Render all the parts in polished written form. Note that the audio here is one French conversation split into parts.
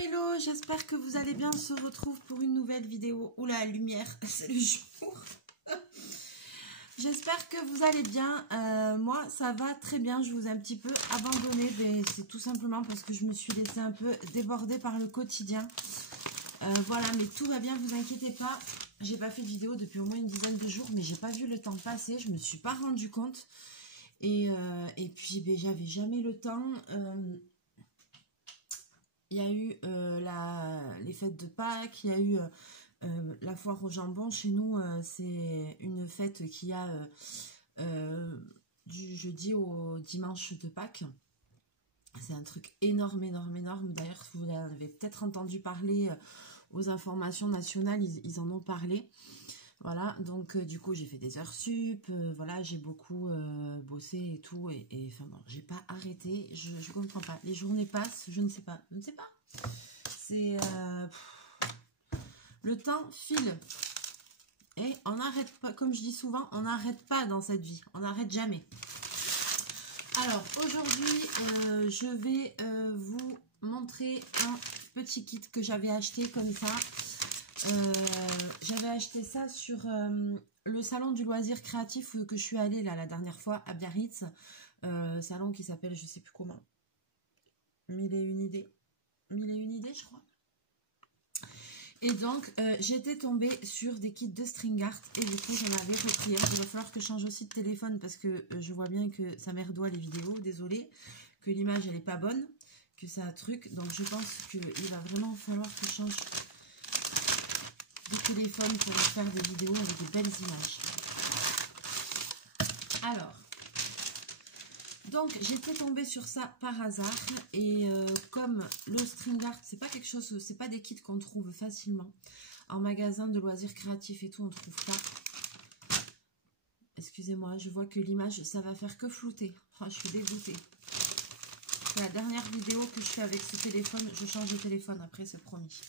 Hello, j'espère que vous allez bien. On se retrouve pour une nouvelle vidéo. Oula, lumière, c'est le jour. J'espère que vous allez bien. Moi, ça va très bien. Je vous ai un petit peu abandonné. C'est tout simplement parce que je me suis laissée un peu déborder par le quotidien. Voilà, mais tout va bien, vous inquiétez pas. J'ai pas fait de vidéo depuis au moins une dizaine de jours, mais j'ai pas vu le temps passer. Je me suis pas rendu compte. Et puis, j'avais jamais le temps. Il y a eu les fêtes de Pâques, il y a eu la foire au jambon. Chez nous, c'est une fête qui a du jeudi au dimanche de Pâques. C'est un truc énorme, énorme, énorme. D'ailleurs, vous en avez peut-être entendu parler aux informations nationales, ils en ont parlé. Voilà, donc du coup j'ai fait des heures sup, voilà, j'ai beaucoup bossé et tout, et enfin bon, j'ai pas arrêté, je comprends pas, les journées passent, je ne sais pas, c'est le temps file, et on n'arrête pas, comme je dis souvent, on n'arrête pas dans cette vie, on n'arrête jamais. Alors aujourd'hui, je vais vous montrer un petit kit que j'avais acheté comme ça. J'avais acheté ça sur le salon du loisir créatif que je suis allée là la dernière fois à Biarritz, salon qui s'appelle je sais plus comment, 1001 idées, 1001 idées je crois. Et donc j'étais tombée sur des kits de string art et du coup j'en avais repris. Il va falloir que je change aussi de téléphone parce que je vois bien que ça merdoie les vidéos, désolée, que l'image elle est pas bonne, que c'est un truc, donc je pense qu'il va vraiment falloir que je change de téléphone pour faire des vidéos avec des belles images. Alors, donc j'étais tombée sur ça par hasard et comme le string art, c'est pas quelque chose, c'est pas des kits qu'on trouve facilement en magasin de loisirs créatifs et tout, on trouve pas. Excusez-moi, je vois que l'image, ça va faire que flouter. Oh, je suis dégoûtée. C'est la dernière vidéo que je fais avec ce téléphone. Je change de téléphone après, c'est promis.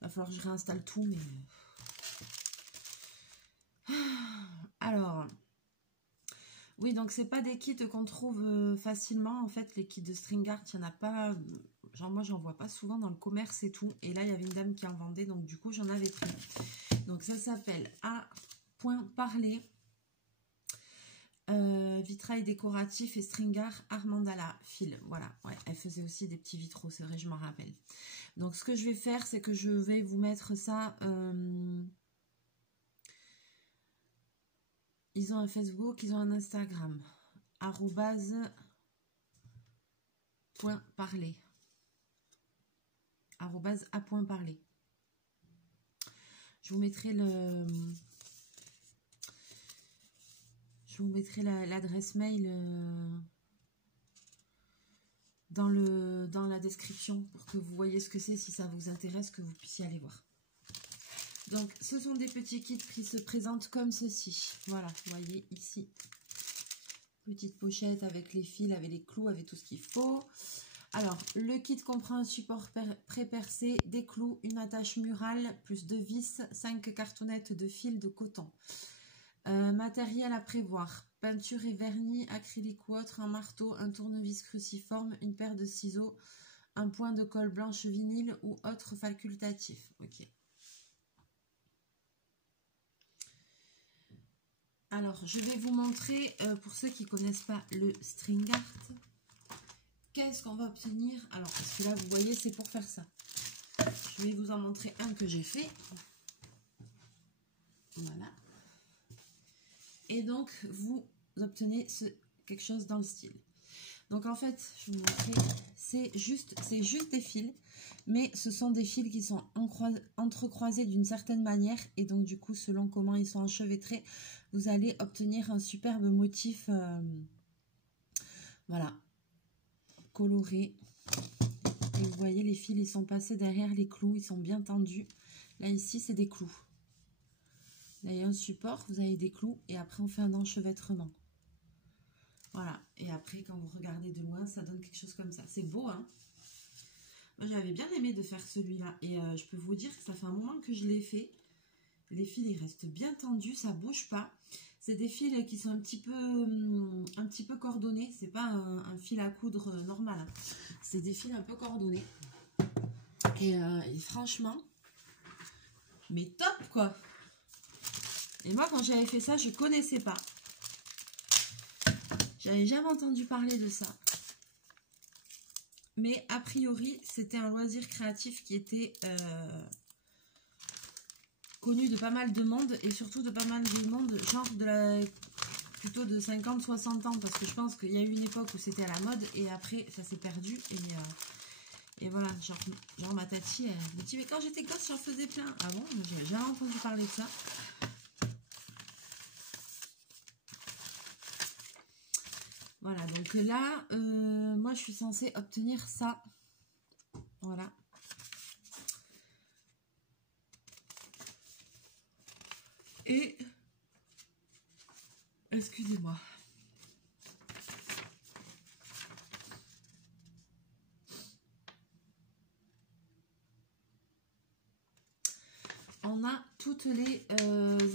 Il va falloir que je réinstalle tout, mais... Alors, oui, donc c'est pas des kits qu'on trouve facilement. En fait, les kits de string art, il n'y en a pas... Genre, moi, j'en vois pas souvent dans le commerce et tout. Et là, il y avait une dame qui en vendait, donc du coup, j'en avais pris. Donc, ça s'appelle A. Parler. Vitrail décoratif et string art mandala fil. Voilà, ouais, elle faisait aussi des petits vitraux, c'est vrai, je m'en rappelle. Donc, ce que je vais faire, c'est que je vais vous mettre ça... Ils ont un Facebook, ils ont un Instagram. @.parler. @a.parler. Je vous mettrai le... Je vous mettrai l'adresse mail dans la description pour que vous voyez ce que c'est, si ça vous intéresse, que vous puissiez aller voir. Donc, ce sont des petits kits qui se présentent comme ceci. Voilà, vous voyez ici. Petite pochette avec les fils, avec les clous, avec tout ce qu'il faut. Alors, le kit comprend un support pré-percé, des clous, une attache murale, plus 2 vis, 5 cartonnettes de fil de coton. Matériel à prévoir. Peinture et vernis, acrylique ou autre, un marteau, un tournevis cruciforme, une paire de ciseaux, un point de colle blanche vinyle ou autre facultatif. Ok. Alors, je vais vous montrer, pour ceux qui ne connaissent pas le string art, qu'est-ce qu'on va obtenir. Alors, parce que là, vous voyez, c'est pour faire ça. Je vais vous en montrer un que j'ai fait. Voilà. Et donc, vous obtenez quelque chose dans le style. Donc, en fait, je vais vous montrer, c'est juste des fils, mais ce sont des fils qui sont entrecroisés d'une certaine manière. Et donc, du coup, selon comment ils sont enchevêtrés, vous allez obtenir un superbe motif, voilà, coloré. Et vous voyez, les fils, ils sont passés derrière les clous, ils sont bien tendus. Là, ici, c'est des clous. Là, il y a un support, vous avez des clous, et après, on fait un enchevêtrement. Voilà, et après, quand vous regardez de loin, ça donne quelque chose comme ça. C'est beau, hein? Moi, j'avais bien aimé de faire celui-là, et je peux vous dire que ça fait un moment que je l'ai fait. Les fils, ils restent bien tendus, ça bouge pas. C'est des fils qui sont un petit peu coordonnés. C'est pas un fil à coudre normal. Hein. C'est des fils un peu coordonnés. Et franchement, mais top quoi. Et moi quand j'avais fait ça, je connaissais pas. J'avais jamais entendu parler de ça. Mais a priori, c'était un loisir créatif qui était connu de pas mal de monde. Et surtout de pas mal de monde, genre plutôt de 50-60 ans. Parce que je pense qu'il y a eu une époque où c'était à la mode. Et après, ça s'est perdu. Et voilà, genre ma tati, elle me dit, mais quand j'étais gosse, j'en faisais plein. Ah bon? J'ai jamais entendu parler de ça. Voilà, donc là, moi, je suis censée obtenir ça. Voilà. Et, excusez-moi. On a toutes les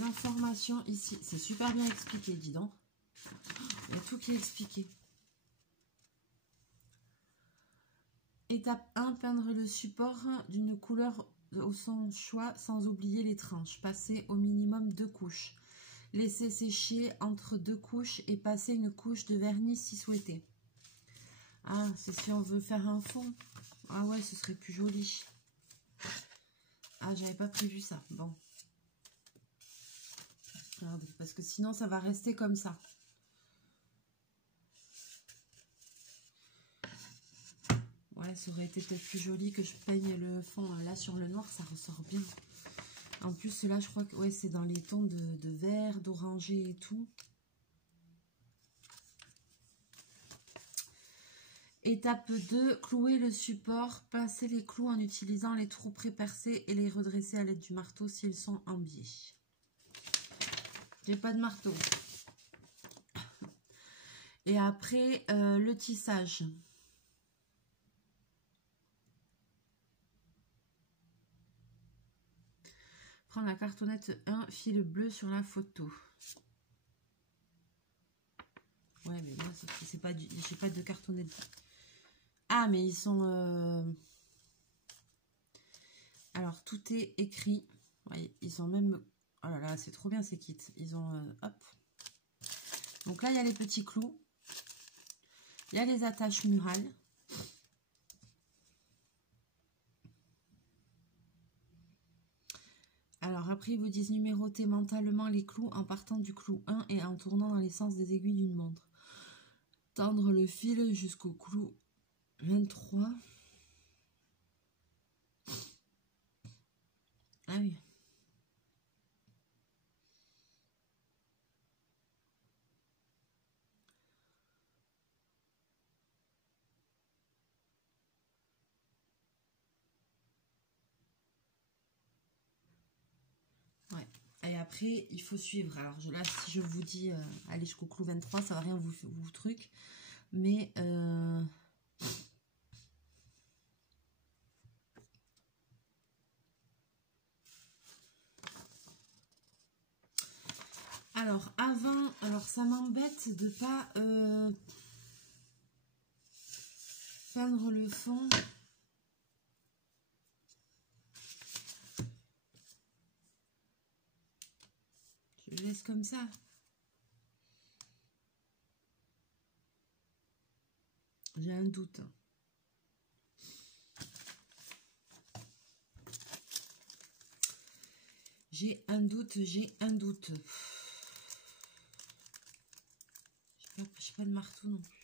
informations ici. C'est super bien expliqué, dis donc. Il y a tout qui est expliqué. Étape 1, peindre le support d'une couleur au son choix sans oublier les tranches. Passer au minimum 2 couches. Laisser sécher entre 2 couches et passer une couche de vernis si souhaité. Ah, c'est si on veut faire un fond. Ah ouais, ce serait plus joli. Ah, j'avais pas prévu ça. Bon. Regardez, parce que sinon, ça va rester comme ça. Ouais, ça aurait été peut-être plus joli que je peigne le fond là sur le noir, ça ressort bien. En plus, là, je crois que ouais, c'est dans les tons de vert, d'oranger et tout. Étape 2, clouer le support, pincer les clous en utilisant les trous pré-percés et les redresser à l'aide du marteau s'ils sont en biais. J'ai pas de marteau. Et après, le tissage. Prendre la cartonnette 1, fil bleu sur la photo. Ouais, mais moi, c'est pas du... J'ai pas de cartonnette. Ah, mais ils sont... Alors, tout est écrit. Ouais, ils sont même... Oh là là, c'est trop bien ces kits. Ils ont... hop. Donc là, il y a les petits clous. Il y a les attaches murales. Alors après, ils vous disent numéroter mentalement les clous en partant du clou 1 et en tournant dans les sens des aiguilles d'une montre. Tendre le fil jusqu'au clou 23. Ah oui. Ouais. Et après, il faut suivre. Alors là, si je vous dis allez jusqu'au clou 23, ça va rien vous truc. Mais alors avant, alors ça m'embête de pas peindre le fond. Je le laisse comme ça. J'ai un doute. J'ai un doute. Je sais pas de marteau non plus.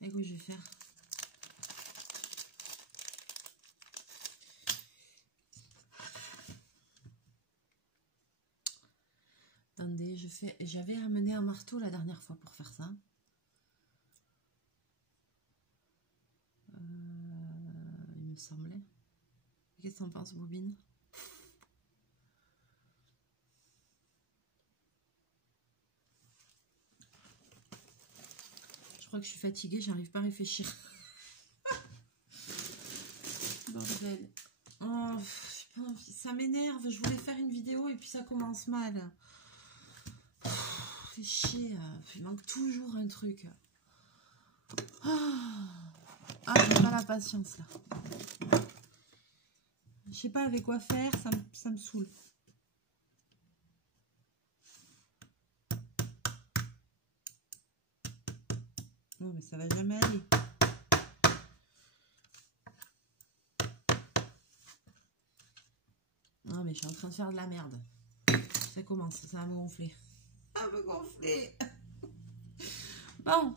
Écoute, je vais faire. Attendez, j'avais ramené un marteau la dernière fois pour faire ça. Il me semblait. Qu'est-ce que t'en penses, Bobine? Je crois que je suis fatiguée, j'arrive pas à réfléchir. Bordel. Oh, ça m'énerve, je voulais faire une vidéo et puis ça commence mal. C'est chier, il manque toujours un truc. Ah, j'ai pas la patience là. Je sais pas avec quoi faire, ça me saoule. Non, mais ça va jamais aller. Non, mais je suis en train de faire de la merde. Ça commence, ça va me gonfler. Ça va me gonfler. Bon.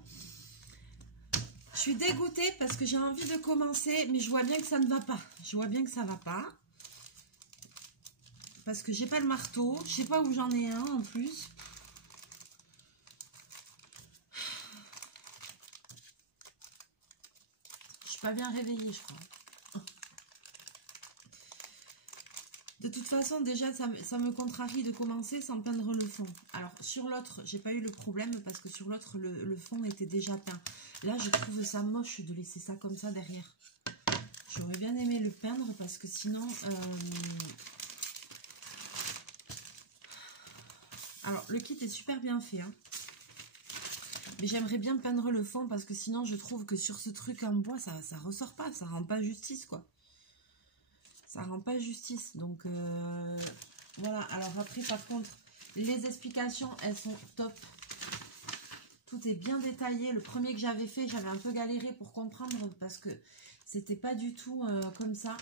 Je suis dégoûtée parce que j'ai envie de commencer, mais je vois bien que ça ne va pas. Je vois bien que ça va pas. Parce que j'ai pas le marteau. Je sais pas où j'en ai un en plus. Je suis pas bien réveillée, je crois. De toute façon, déjà, ça me contrarie de commencer sans peindre le fond. Alors, sur l'autre, j'ai pas eu le problème parce que sur l'autre, le fond était déjà peint. Là, je trouve ça moche de laisser ça comme ça derrière. J'aurais bien aimé le peindre parce que sinon... Alors, le kit est super bien fait, hein. Mais j'aimerais bien peindre le fond parce que sinon, je trouve que sur ce truc en bois, ça ressort pas. Ça rend pas justice, quoi. Ça rend pas justice. Donc, voilà. Alors après, par contre, les explications, elles sont top. Tout est bien détaillé. Le premier que j'avais fait, j'avais un peu galéré pour comprendre parce que c'était pas du tout comme ça.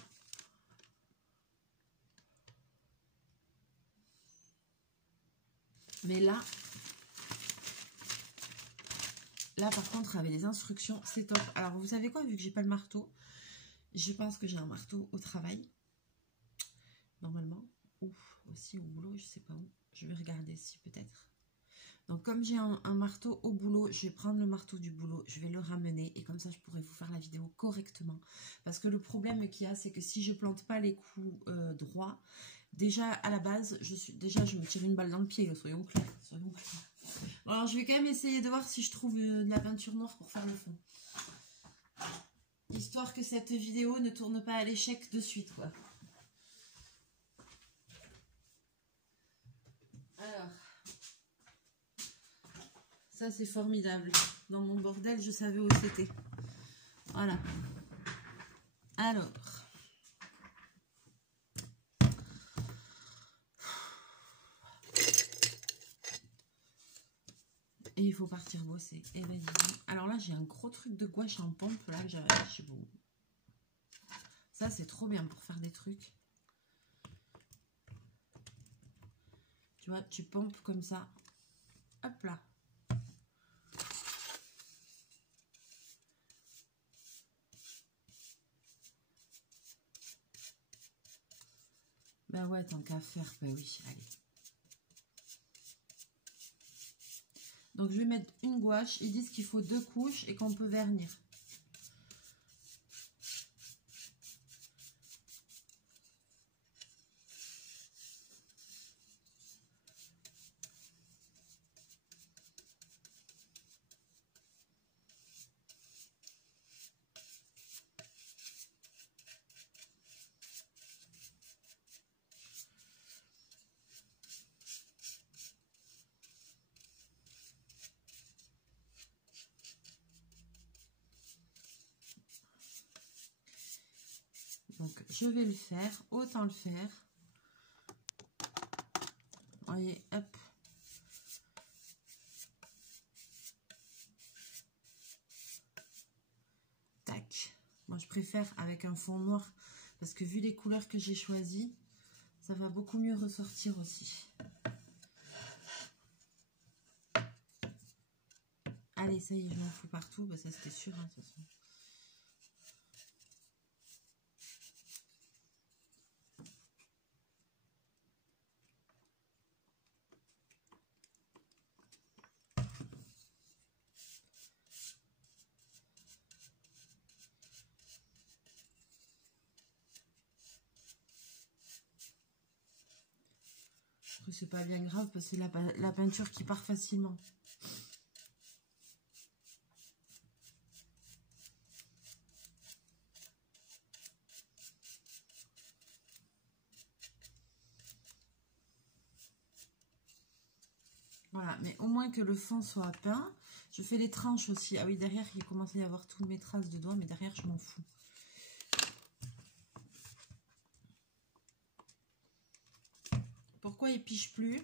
Mais là, par contre, avec les instructions, c'est top. Alors, vous savez quoi, vu que j'ai pas le marteau, je pense que j'ai un marteau au travail. Normalement. Ou aussi au boulot, je sais pas où. Je vais regarder si peut-être. Donc, comme j'ai un marteau au boulot, je vais prendre le marteau du boulot, je vais le ramener et comme ça, je pourrai vous faire la vidéo correctement. Parce que le problème qu'il y a, c'est que si je plante pas les coups droits, déjà à la base, je me tire une balle dans le pied, soyons clairs. Alors, je vais quand même essayer de voir si je trouve de la peinture noire pour faire le fond. Histoire que cette vidéo ne tourne pas à l'échec de suite, quoi. Alors, ça c'est formidable. Dans mon bordel, je savais où c'était. Voilà. Alors. Et il faut partir bosser. Et ben, alors là, j'ai un gros truc de gouache en pompe là que j'avais chez vous. Ça, c'est trop bien pour faire des trucs. Tu vois, tu pompes comme ça. Hop là. Ben ouais, tant qu'à faire, ben oui, allez. Donc, je vais mettre une gouache. Ils disent qu'il faut 2 couches et qu'on peut vernir. Donc, je vais le faire. Autant le faire. Voyez, hop. Tac. Moi, je préfère avec un fond noir parce que vu les couleurs que j'ai choisies, ça va beaucoup mieux ressortir aussi. Allez, ça y est, je m'en fous partout. Bah, ça, c'était sûr, hein, de toute façon. C'est pas bien grave parce que c'est la peinture qui part facilement. Voilà, mais au moins que le fond soit peint. Je fais les tranches aussi. Ah oui, derrière, il commence à y avoir toutes mes traces de doigts, mais derrière, je m'en fous. pourquoi il piche plus?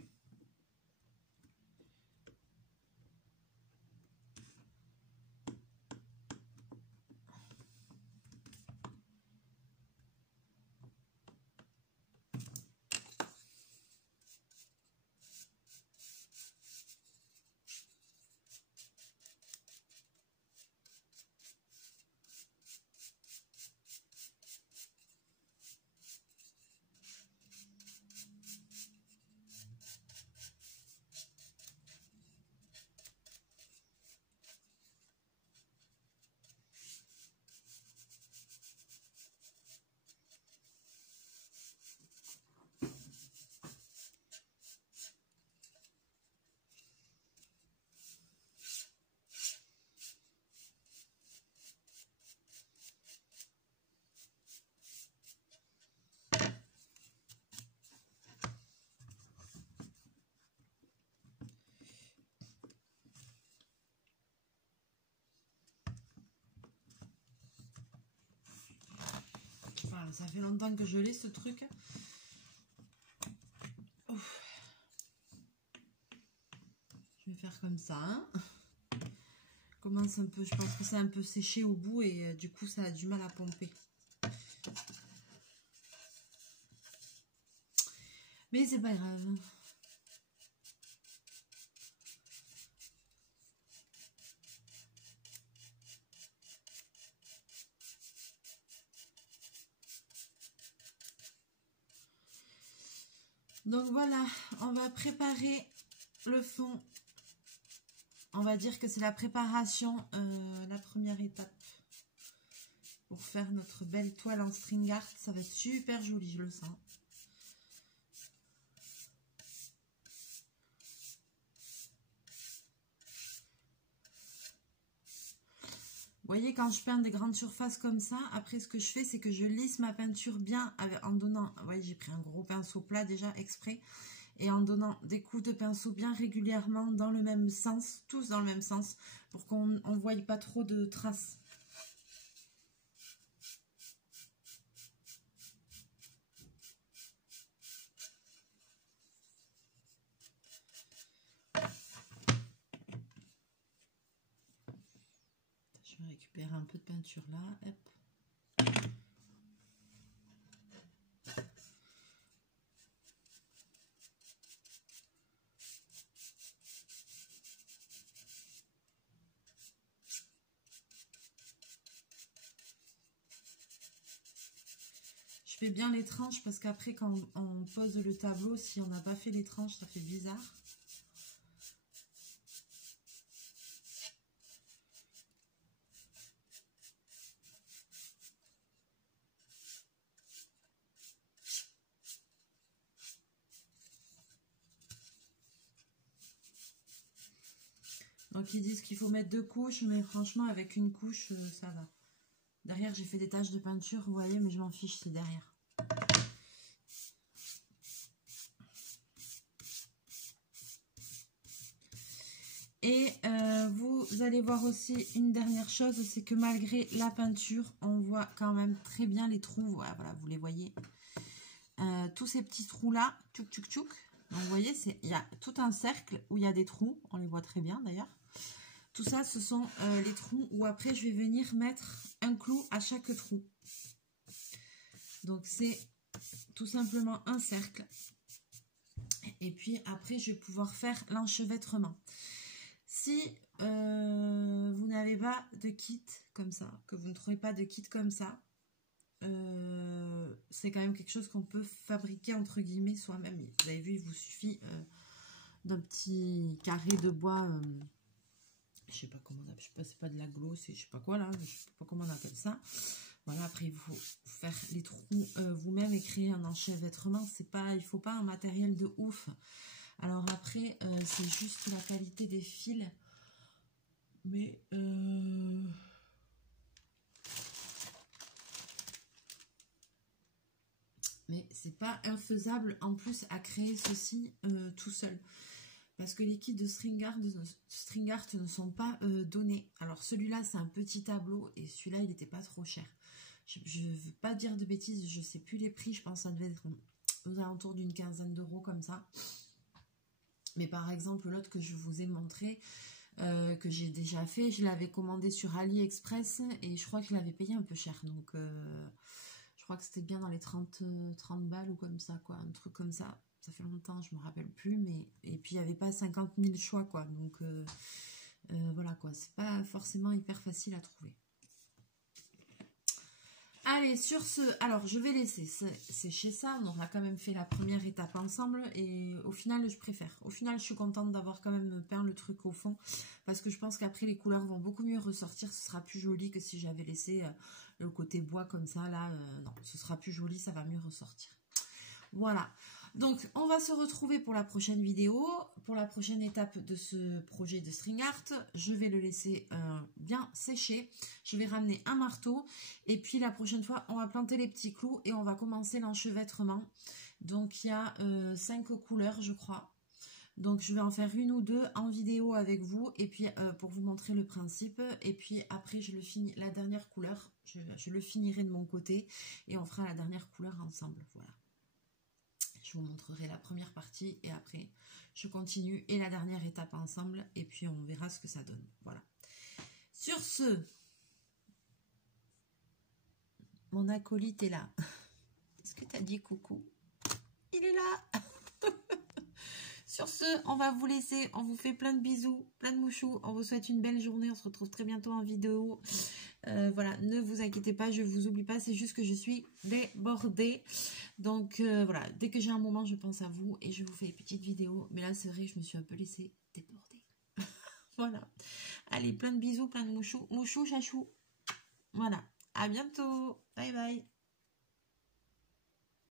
Voilà, ça fait longtemps que je l'ai ce truc. Ouf. Je vais faire comme ça. Hein. Commence un peu, je pense que c'est un peu séché au bout et du coup ça a du mal à pomper. Mais c'est pas grave. Donc voilà, on va préparer le fond. On va dire que c'est la préparation, la première étape pour faire notre belle toile en string art. Ça va être super joli, je le sens. Vous voyez, quand je peins des grandes surfaces comme ça, après ce que je fais, c'est que je lisse ma peinture bien en donnant... Vous voyez, j'ai pris un gros pinceau plat déjà exprès. Et en donnant des coups de pinceau bien régulièrement dans le même sens, tous dans le même sens, pour qu'on ne voie pas trop de traces. Je vais récupérer un peu de peinture là. Hop. Je fais bien les tranches parce qu'après quand on pose le tableau, si on n'a pas fait les tranches, ça fait bizarre. Donc ils disent qu'il faut mettre 2 couches, mais franchement avec une couche ça va. Derrière j'ai fait des taches de peinture, vous voyez, mais je m'en fiche, c'est derrière. Et vous allez voir aussi une dernière chose, c'est que malgré la peinture, on voit quand même très bien les trous. Voilà, vous les voyez. Tous ces petits trous là, tchouk tchouk tchouk. Donc vous voyez, il y a tout un cercle où il y a des trous. On les voit très bien d'ailleurs. Tout ça, ce sont les trous où après je vais venir mettre un clou à chaque trou. Donc c'est tout simplement un cercle. Et puis après, je vais pouvoir faire l'enchevêtrement. Si vous n'avez pas de kit comme ça, que vous ne trouvez pas de kit comme ça, c'est quand même quelque chose qu'on peut fabriquer entre guillemets soi-même. Vous avez vu, il vous suffit d'un petit carré de bois, je sais pas comment on appelle, je sais pas, c'est pas de la gloss, c'est je sais pas quoi là, je sais pas comment on appelle ça. Voilà, après il faut faire les trous vous-même et créer un enchevêtrement. C'est pas, il faut pas un matériel de ouf. Alors après, c'est juste la qualité des fils. Mais c'est pas infaisable en plus à créer ceci tout seul. Parce que les kits de string art ne sont pas donnés. Alors celui-là, c'est un petit tableau et celui-là, il n'était pas trop cher. Je ne veux pas dire de bêtises, je ne sais plus les prix, je pense que ça devait être aux alentours d'une quinzaine d'euros comme ça. Mais par exemple, l'autre que je vous ai montré, que j'ai déjà fait, je l'avais commandé sur AliExpress et je crois que je l'avais payé un peu cher. Donc, je crois que c'était bien dans les 30 balles ou comme ça, quoi. Un truc comme ça. Ça fait longtemps, je me rappelle plus. Mais... Et puis, il n'y avait pas 50 000 choix, quoi. Donc, voilà, quoi. C'est pas forcément hyper facile à trouver. Allez, sur ce, alors je vais laisser sécher ça. On aura quand même fait la première étape ensemble. Et au final, je préfère. Au final, je suis contente d'avoir quand même peint le truc au fond. Parce que je pense qu'après, les couleurs vont beaucoup mieux ressortir. Ce sera plus joli que si j'avais laissé le côté bois comme ça. Là, non, ce sera plus joli, ça va mieux ressortir. Voilà. Donc, on va se retrouver pour la prochaine vidéo, pour la prochaine étape de ce projet de string art. Je vais le laisser bien sécher. Je vais ramener un marteau. Et puis, la prochaine fois, on va planter les petits clous et on va commencer l'enchevêtrement. Donc, il y a 5 couleurs, je crois. Donc, je vais en faire une ou deux en vidéo avec vous. Et puis, pour vous montrer le principe. Et puis, après, je le finis, la dernière couleur. Je le finirai de mon côté. Et on fera la dernière couleur ensemble. Voilà. Je vous montrerai la première partie et après je continue et la dernière étape ensemble et puis on verra ce que ça donne. Voilà. Sur ce, mon acolyte est là. Est-ce que tu as dit coucou? Il est là. Sur ce, on va vous laisser. On vous fait plein de bisous, plein de mouchous. On vous souhaite une belle journée. On se retrouve très bientôt en vidéo. Voilà, ne vous inquiétez pas, je ne vous oublie pas. C'est juste que je suis débordée. Donc voilà, dès que j'ai un moment, je pense à vous et je vous fais des petites vidéos. Mais là, c'est vrai que je me suis un peu laissée déborder. Voilà. Allez, plein de bisous, plein de mouchous, chachou. Voilà. À bientôt. Bye bye.